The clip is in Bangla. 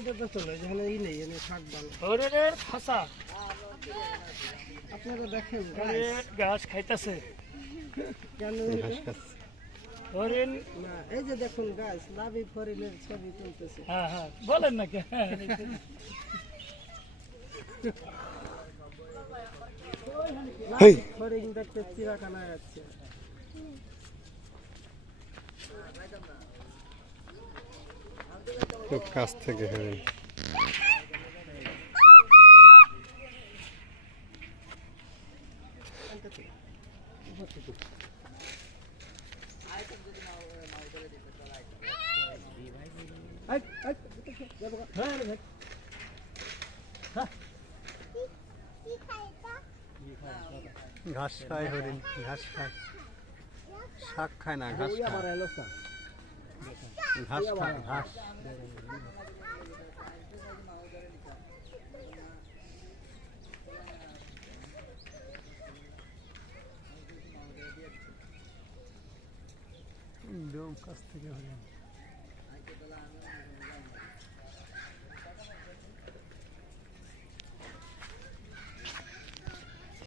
এইটা তো চলে যেখানে ই নেই এনে শাক ভালো হরিণের খাঁচা আপনারা দেখেন হরিণ ঘাস খাইতেছে কেন হরিণ না এই যে দেখুন গাছ লাভি ফরিনের ছবি তুলতেছে হ্যাঁ হ্যাঁ বলেন না কে ফরিন দেখতে চিড়াখানায় যাচ্ছে খুব কাছ থেকে হরিণ ঘাস খায় হরিণ ঘাস খায় শাক খায় না ঘাস খায় ঘাস খায় ঘাস একদম কাছ থেকে হরিণ